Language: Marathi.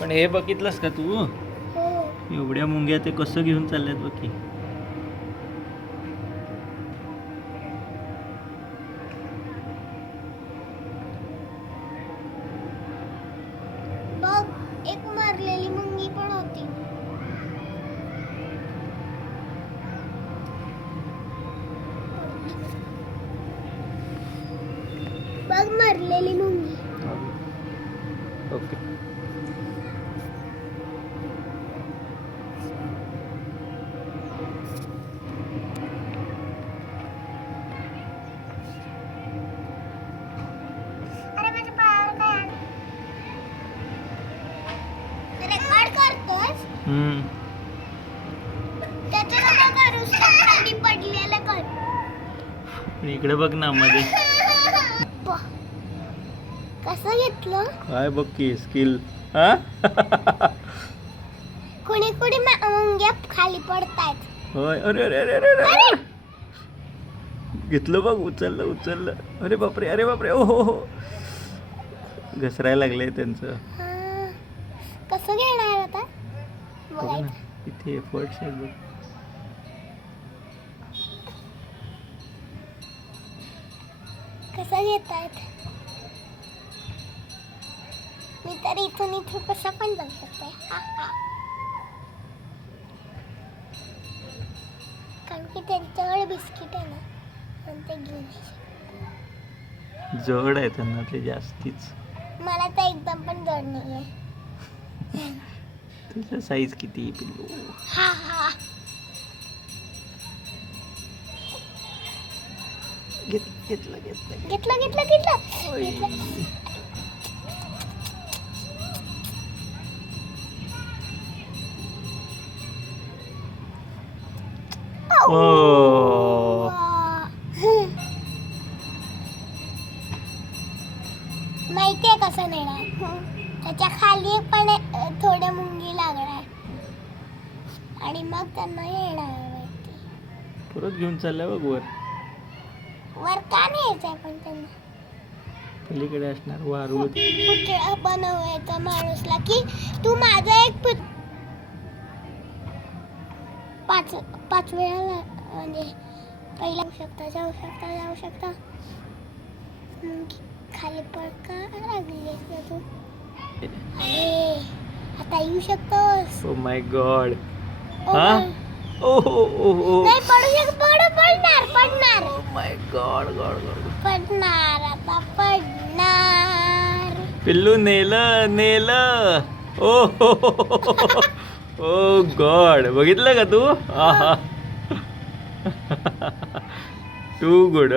पण हे बघितलंस का तू? हो. एवढ्या मुंग्या ते कसं घेऊन चालल्यात बघ की. बघ, एक मारलेली मुंगी पण होती. बघ, मारलेली मुंगी. ओके. अरे माझ्या पायावर काय रेकॉर्ड करतोस? त्याचं नका करूस, खाली पडलेलं कर. इकडे बघ ना मध्ये. कसं घेतलं? काय बघ की स्किल. हा कोणी कोणी मुंग्या खाली पडतायत. होय. अरे अरे अरे अरे अरे घेतलं बघ. उचललं. अरे बापरे. ओ हो. घसरायला लागलंय त्यांचं. कसं घेणार आता? बघ ना किती एफर्ट्स आहेत बघ. कसं घेतायत? मी तर इथून कसं पण जाऊ शकते. कारण की त्यांच्याकडे बिस्किट आहे ना, पण ते घेऊन नाही शकत. जड आहे त्यांना ते जास्तीच. मला तर एकदम पण जड नाही आहे. तुझा साईज किती पिल्लू? हा. घेतलं. ओय. ओ. माहितीये कसं नेणार? त्याच्या खाली पण थोड्या मुंगी लागणार आणि मग त्यांना येणार वरती. परत घेऊन चाललाय बघ वर. वर का न्यायचंय पण त्यांना? पलीकडे असणार वारूळ. पुतळा बनवायचा माणूसला की तू माझा एक पाच वेळा म्हणजे पहिला जाऊ शकता. खाली पडका लागली तू. अरे आता येऊ शकतोस. Oh my God. हा ओ नाही पडणार. Oh my God. पडणार आता पडणार. पिल्लू नेलं. Oh God. बघितलं का तू? आहा. Too good.